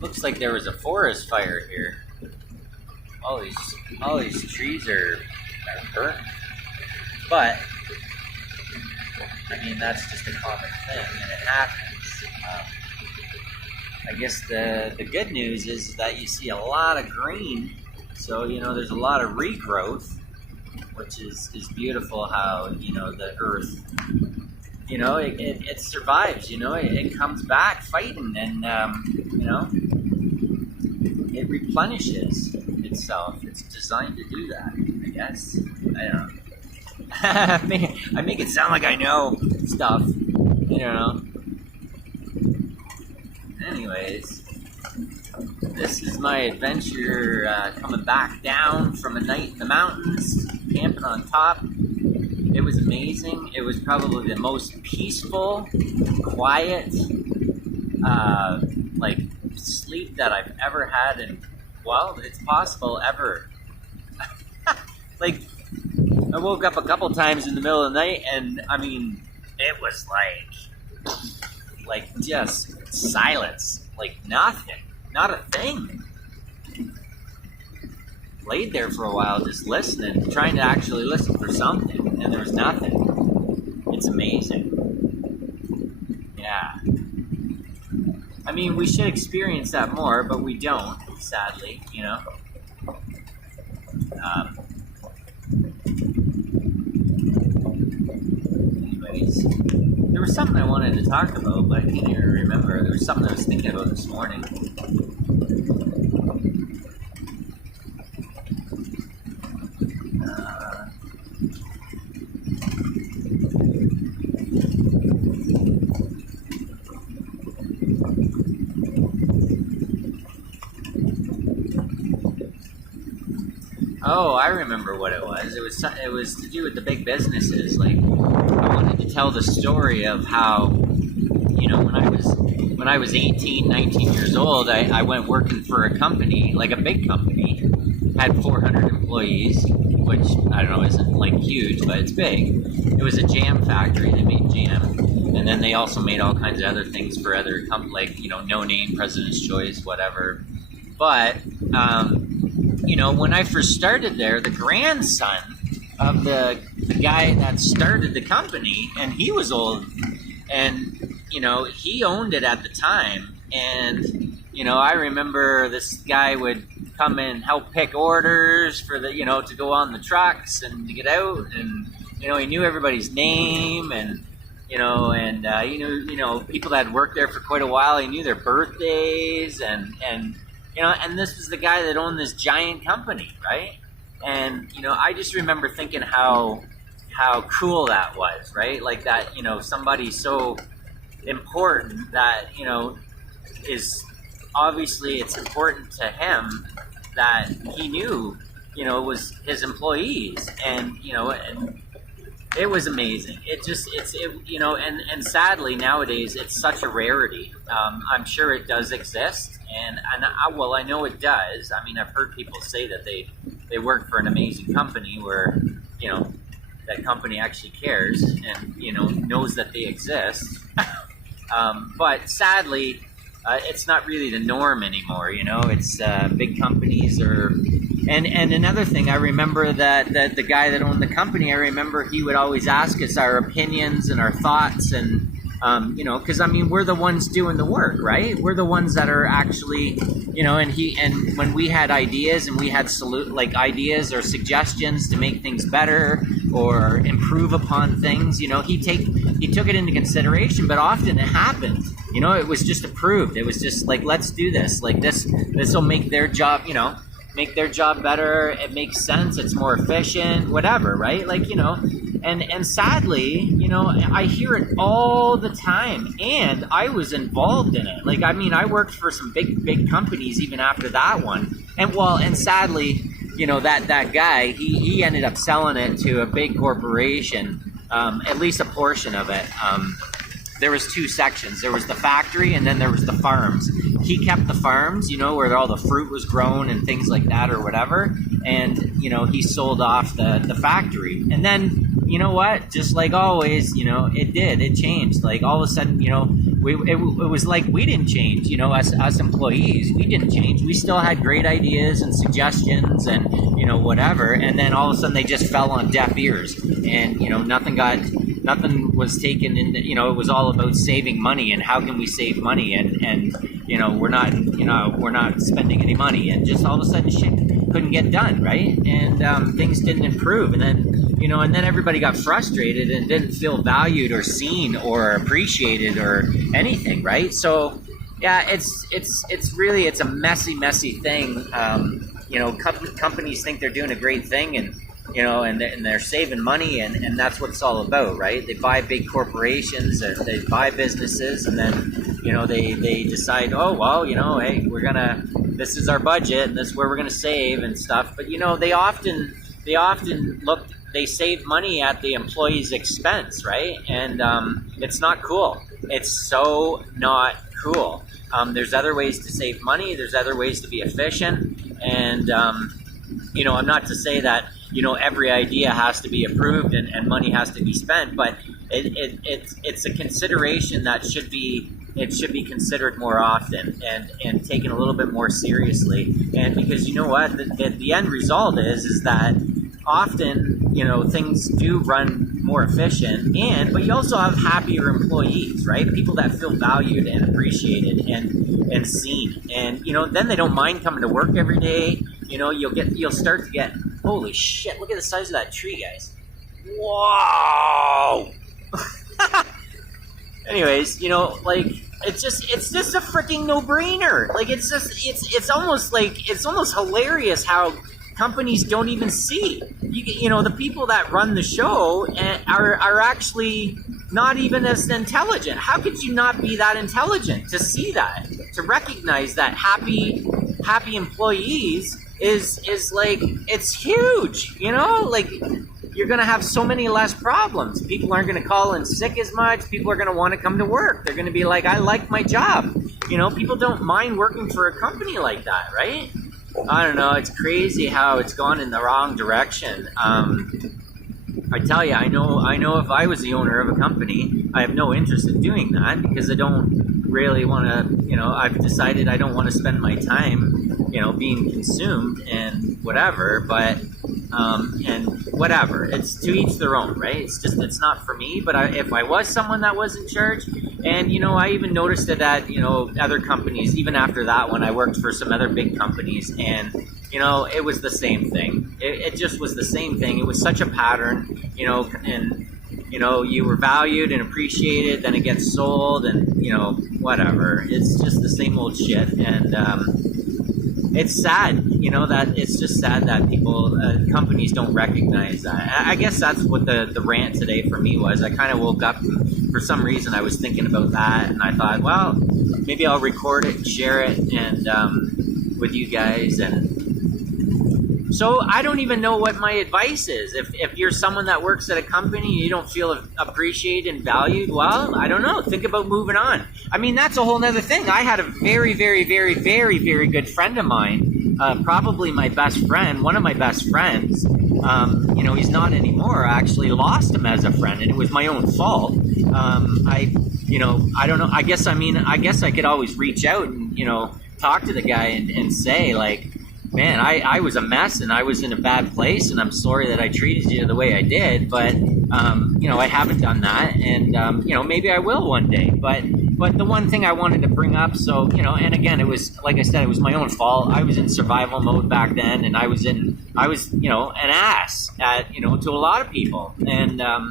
Looks like there was a forest fire here. All these trees are burnt. But I mean, that's just a common thing, and it happens. I guess the good news is that you see a lot of green, so there's a lot of regrowth, which is beautiful. How the earth, it survives. It comes back fighting, and it replenishes itself. It's designed to do that, I guess. I don't know. I make it sound like I know stuff, Anyways, this is my adventure coming back down from a night in the mountains, camping on top. It was amazing. It was probably the most peaceful, quiet, sleep that I've ever had, and it's possible ever. I woke up a couple times in the middle of the night, and I mean, it was like just silence, like nothing, not a thing. Laid there for a while, just listening, trying to actually listen for something, and there was nothing. It's amazing. Yeah. I mean, we should experience that more, but we don't, sadly, Anyways, there was something I wanted to talk about, but I can't even remember. There was something I was thinking about this morning. Oh, I remember what it was. It was to do with the big businesses. Like, I wanted to tell the story of how, when I was 18, 19 years old, I went working for a company, like a big company, had 400 employees, which, I don't know, isn't huge, but it's big. It was a jam factory. They made jam. And then they also made all kinds of other things for other companies, No Name, President's Choice, whatever. But, when I first started there, the grandson of the guy that started the company, and he was old, and, he owned it at the time. And, I remember this guy would come and help pick orders for the, to go on the trucks and to get out. And, he knew everybody's name, and, he knew, people that had worked there for quite a while. He knew their birthdays, and this was the guy that owned this giant company, right? And, I just remember thinking how cool that was, right? Like that, somebody so important that, is obviously it's important to him that he knew, it was his employees, and, and it was amazing. And sadly nowadays it's such a rarity. I'm sure it does exist. And I know it does. I mean, I've heard people say that they work for an amazing company where, that company actually cares and, knows that they exist. But sadly, it's not really the norm anymore. It's big companies are. And another thing, I remember that the guy that owned the company, I remember he would always ask us our opinions and our thoughts, and Because I mean, we're the ones doing the work, right? We're the ones that are actually, and when we had ideas and we had ideas or suggestions to make things better or improve upon things, he took it into consideration, but often it happened. It was just approved. It was just like, let's do this. Like this will make their job, make their job better. It makes sense. It's more efficient, whatever, right? And sadly, I hear it all the time, and I was involved in it. I worked for some big companies even after that one. And sadly, that guy, he ended up selling it to a big corporation, at least a portion of it. There was two sections. There was the factory, and then there was the farms. He kept the farms, where all the fruit was grown and things like that or whatever. And, he sold off the factory. And then, you know what? Just like always, it changed. Like all of a sudden, it was like we didn't change, us employees. We didn't change. We still had great ideas and suggestions and, whatever. And then all of a sudden they just fell on deaf ears. And, nothing was taken in, it was all about saving money and how can we save money and we're not spending any money, and just all of a sudden shit couldn't get done, right? And things didn't improve, and then everybody got frustrated and didn't feel valued or seen or appreciated or anything, right? So yeah, it's really a messy thing. Companies think they're doing a great thing, and they're saving money, and that's what it's all about, right? They buy big corporations, or they buy businesses, and then, they decide, oh, well, hey, this is our budget, and this is where we're gonna save and stuff. But, they often they save money at the employee's expense, right? And it's not cool. It's so not cool. There's other ways to save money. There's other ways to be efficient, and I'm not to say that every idea has to be approved and money has to be spent, but it's a consideration that should be considered more often and taken a little bit more seriously. And because what the end result is that often things do run more efficient, but you also have happier employees, right? People that feel valued and appreciated and seen, and then they don't mind coming to work every day. You'll start to get, holy shit, look at the size of that tree, guys. Whoa. Anyways, it's just a freaking no-brainer. It's almost hilarious how companies don't even see. The people that run the show are actually not even as intelligent. How could you not be that intelligent to see that, to recognize that happy employees is like, it's huge, you're going to have so many less problems. People aren't going to call in sick as much. People are going to want to come to work. They're going to be like, I like my job. People don't mind working for a company like that, right? I don't know. It's crazy how it's gone in the wrong direction. I tell you, I know if I was the owner of a company, I have no interest in doing that, because I don't really want to, I've decided I don't want to spend my time, being consumed and whatever, but, and whatever, it's to each their own, right? It's not for me. But if I was someone that was in charge, and, I even noticed it at, other companies, even after that one, I worked for some other big companies, and, it was the same thing. It just was the same thing. It was such a pattern, and, you were valued and appreciated, then it gets sold, and, whatever. It's just the same old shit. And, it's sad, that it's just sad that people, companies don't recognize that. I guess that's what the rant today for me was. I kind of woke up, and for some reason I was thinking about that, and I thought, well, maybe I'll record it and share it and with you guys. And so I don't even know what my advice is. If you're someone that works at a company and you don't feel appreciated and valued, well, I don't know. Think about moving on. I mean, that's a whole nother thing. I had a very, very, very, very, very good friend of mine, probably my best friend, one of my best friends. He's not anymore. I actually lost him as a friend, and it was my own fault. I don't know. I guess I could always reach out and, talk to the guy and say, like, man, I was a mess and I was in a bad place, and I'm sorry that I treated you the way I did, but I haven't done that, and maybe I will one day. But the one thing I wanted to bring up, so and again, it was like I said, it was my own fault. I was in survival mode back then, and I was an ass at to a lot of people, and I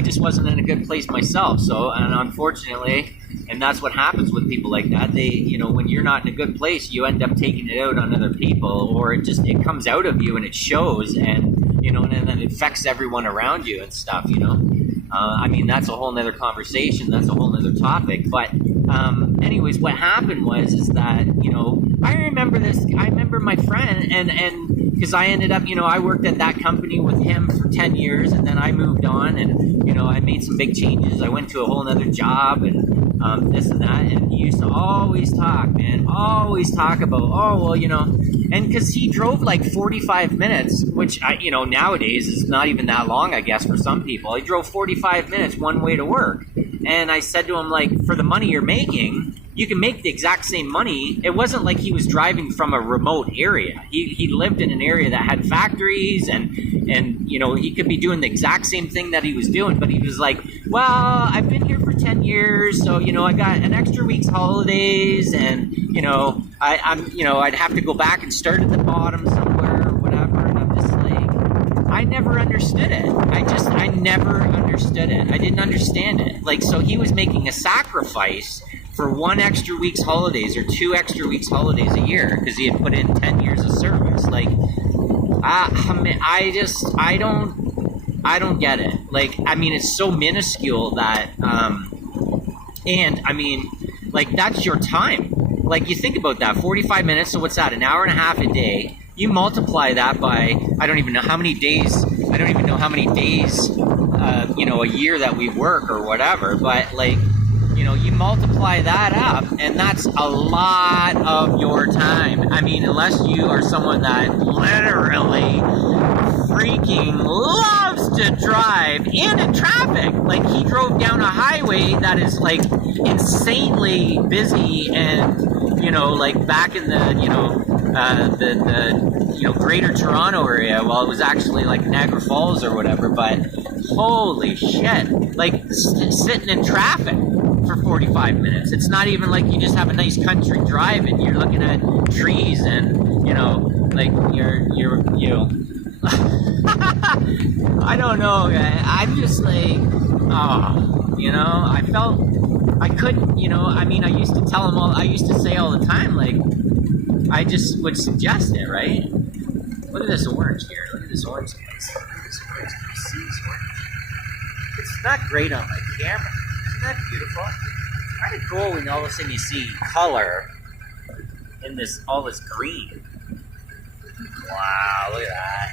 just wasn't in a good place myself. So, and unfortunately, and that's what happens with people like that. They, when you're not in a good place, you end up taking it out on other people, or it comes out of you and it shows, and and then it affects everyone around you and stuff. That's a whole nother conversation. That's a whole nother topic. But anyways, what happened is that I remember this. I remember my friend, and because I ended up, I worked at that company with him for 10 years, and then I moved on, and I made some big changes. I went to a whole nother job, and this and that, and he used to always talk about, and because he drove like 45 minutes, which nowadays is not even that long, I guess, for some people. He drove 45 minutes one way to work, and I said to him, like, for the money you're making, you can make the exact same money. It wasn't like he was driving from a remote area. He lived in an area that had factories, and he could be doing the exact same thing that he was doing, but he was like, well, I've been here for 10 years, so I got an extra week's holidays, and I'd have to go back and start at the bottom somewhere or whatever. And I'm just like, I never understood it. I never understood it. I didn't understand it. Like, so he was making a sacrifice for 1 extra week's holidays or 2 extra weeks holidays a year because he had put in 10 years of service. Like, I don't get it. Like, it's so minuscule that, that's your time. Like, you think about that, 45 minutes, so what's that, an hour and a half a day? You multiply that by, I don't even know how many days, a year that we work or whatever, but like, you multiply that up, and that's a lot of your time. Unless you are someone that literally freaking loves to drive in traffic. Like, he drove down a highway that is like insanely busy, and like back in the greater Toronto area, well, it was actually like Niagara Falls or whatever, but holy shit, like sitting in traffic for 45 minutes. It's not even like you just have a nice country drive and you're looking at trees and like you're I don't know, I'm just like, I felt I couldn't, I used to tell him I used to say all the time, like, I just would suggest it, right? Look at this orange here. Look at this orange, guys. Look at this orange. Can you see this orange? It's not great on my camera. Isn't that beautiful? It's kind of cool when all of a sudden you see color in all this green. Wow, look at that.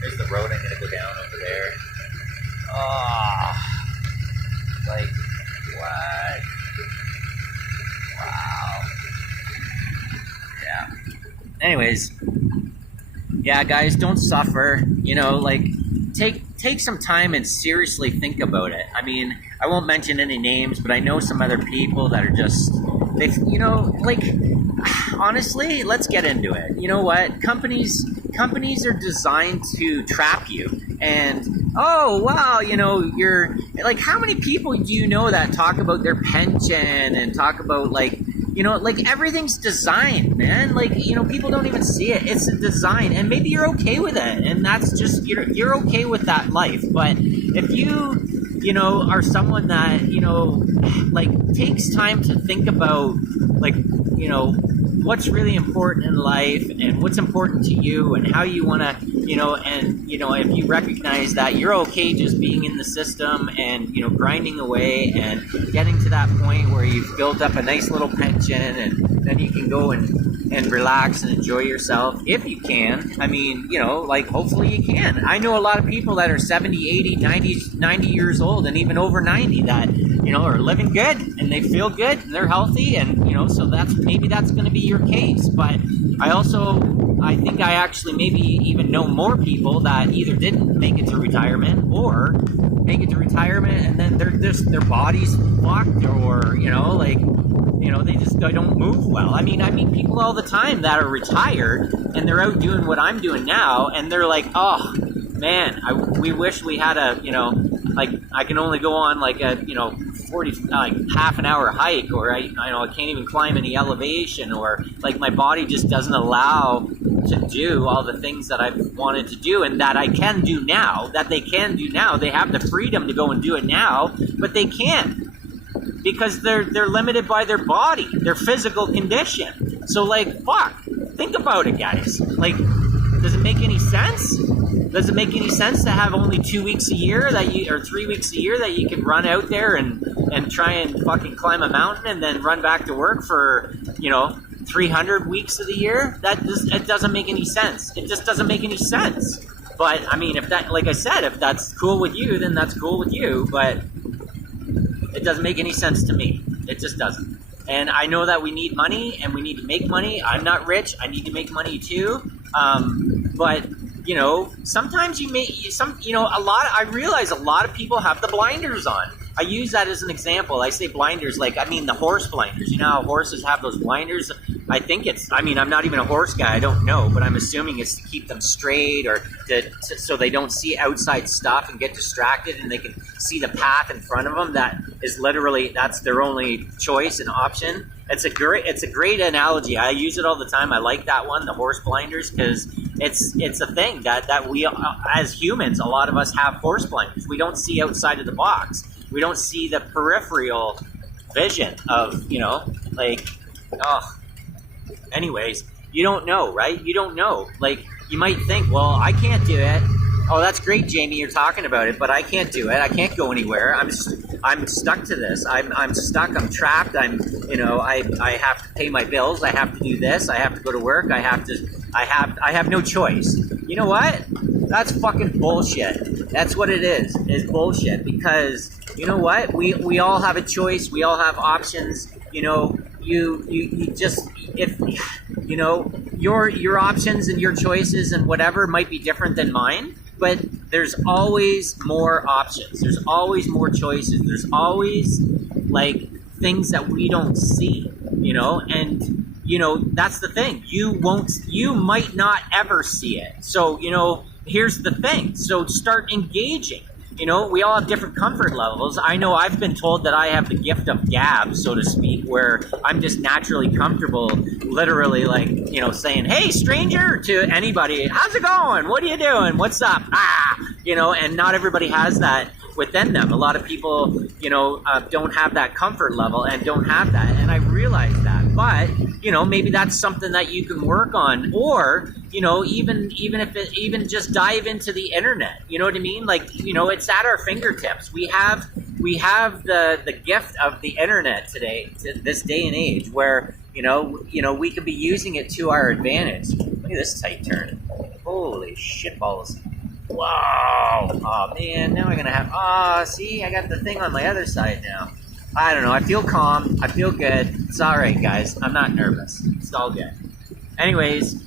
There's the road I'm going to go down over there. Oh, like, what? Wow. Yeah. Anyways, yeah, guys, don't suffer. Like, take some time and seriously think about it. I won't mention any names, but I know some other people that are just, like, honestly, let's get into it. You know what? Companies are designed to trap you. And, oh, wow, you're, like, how many people do you know that talk about their pension and talk about, like, like, everything's designed, man. Like, people don't even see it. It's a design, and maybe you're okay with it, and that's just, you're okay with that life. But if you, are someone that, like, takes time to think about, like, what's really important in life and what's important to you and how you want to, if you recognize that you're okay just being in the system and, grinding away and getting to that point where you've built up a nice little pension, and then you can go and relax and enjoy yourself if you can. Like, hopefully you can. I know a lot of people that are 70, 80, 90 years old and even over 90 that, are living good and they feel good and they're healthy, and, so that's going to be your case. But I think I actually maybe even know more people that either didn't make it to retirement or make it to retirement and then their body's fucked, or, they don't move well. I meet people all the time that are retired and they're out doing what I'm doing now, and they're like, oh, man, we wish we had a, like I can only go on like a, 40, like half an hour hike, or I can't even climb any elevation, or like my body just doesn't allow to do all the things that I've wanted to do and that I can do now, that they can do now. They have the freedom to go and do it now, but they can't because they're limited by their body, their physical condition. So like, fuck, think about it, guys. Like, does it make any sense? Does it make any sense to have only 2 weeks a year or 3 weeks a year that you can run out there and try and fucking climb a mountain and then run back to work for, 300 weeks of the year? It doesn't make any sense. It just doesn't make any sense. But I mean, if that, like I said, if that's cool with you, then that's cool with you. But it doesn't make any sense to me. It just doesn't. And I know that we need money and we need to make money. I'm not rich. I need to make money too. But sometimes I realize a lot of people have the blinders on. I use that as an example. I say blinders, like, I mean the horse blinders. You know how horses have those blinders? I'm not even a horse guy. I don't know, but I'm assuming it's to keep them straight or so they don't see outside stuff and get distracted and they can see the path in front of them. That is literally, that's their only choice and option. It's a great analogy. I use it all the time. I like that one, the horse blinders, because it's a thing that we, as humans, a lot of us have horse blinders. We don't see outside of the box. We don't see the peripheral vision of, anyways, you don't know, right? You don't know. Like, you might think, well, I can't do it. Oh, that's great, Jamie, you're talking about it, but I can't do it. I can't go anywhere. I'm stuck to this. I'm stuck. I'm trapped. I have to pay my bills. I have to do this. I have to go to work. I have no choice. You know what? That's fucking bullshit. That's what it is bullshit, because you know what? We all have a choice. We all have options. You just, if your options and your choices and whatever might be different than mine, but there's always more options. There's always more choices. There's always like things that we don't see, and that's the thing. You might not ever see it. So, here's the thing. So start engaging. We all have different comfort levels. I know I've been told that I have the gift of gab, so to speak, where I'm just naturally comfortable, literally like, saying, hey, stranger, to anybody. How's it going? What are you doing? What's up? And not everybody has that within them. A lot of people, don't have that comfort level and don't have that. And I realize that. But, maybe that's something that you can work on, or, even just dive into the internet. You know what I mean? Like, it's at our fingertips. We have the gift of the internet today, to this day and age, where, we could be using it to our advantage. Look at this tight turn. Holy shit balls. Wow. Oh, man, now I'm going to have... see, I got the thing on my other side now. I don't know. I feel calm. I feel good. It's all right, guys. I'm not nervous. It's all good. Anyways,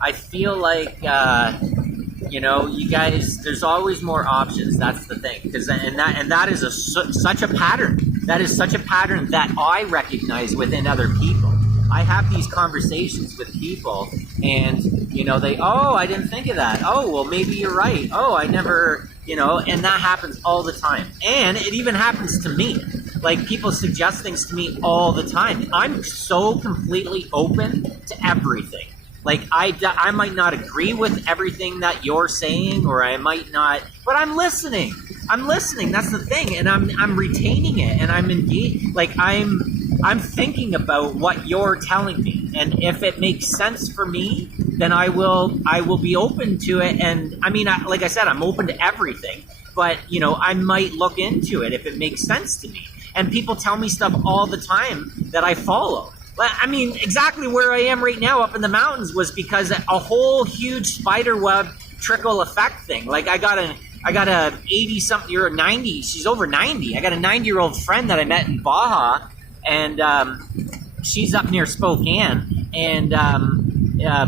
I feel like, you guys, there's always more options. That's the thing. And that is such a pattern. That is such a pattern that I recognize within other people. I have these conversations with people and, I didn't think of that. Oh, well, maybe you're right. Oh, I never, and that happens all the time. And it even happens to me. Like, people suggest things to me all the time. I'm so completely open to everything. Like, I might not agree with everything that you're saying, or I might not, but I'm listening. That's the thing. And I'm retaining it, and I'm engaged. Like, I'm thinking about what you're telling me, and if it makes sense for me, then I will be open to it. And I mean, like I said, I'm open to everything, but I might look into it if it makes sense to me. And people tell me stuff all the time that I follow. I mean, exactly where I am right now up in the mountains was because a whole huge spider web trickle effect thing. Like, I got a 80-something year, 90. She's over 90. I got a 90-year-old friend that I met in Baja, and she's up near Spokane, and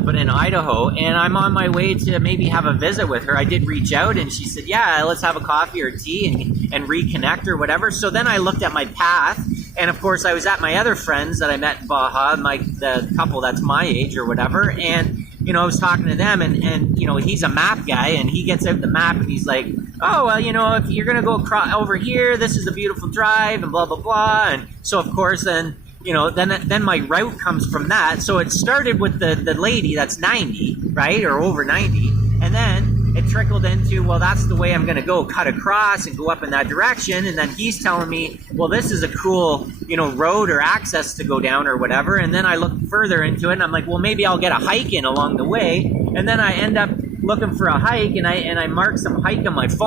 but in Idaho. And I'm on my way to maybe have a visit with her. I did reach out, and she said, "Yeah, let's have a coffee or tea and reconnect or whatever." So then I looked at my path. And of course, I was at my other friends that I met in Baja, the couple that's my age or whatever, and I was talking to them, and he's a map guy, and he gets out the map, and he's like, oh, well, if you're going to go over here, this is a beautiful drive, and blah, blah, blah. And so, of course, then my route comes from that. So it started with the lady that's 90, right, or over 90, and then it trickled into, well, that's the way I'm going to go, cut across and go up in that direction. And then he's telling me, well, this is a cool, road or access to go down or whatever. And then I look further into it, and I'm like, well, maybe I'll get a hike in along the way. And then I end up looking for a hike, and I mark some hike on my phone.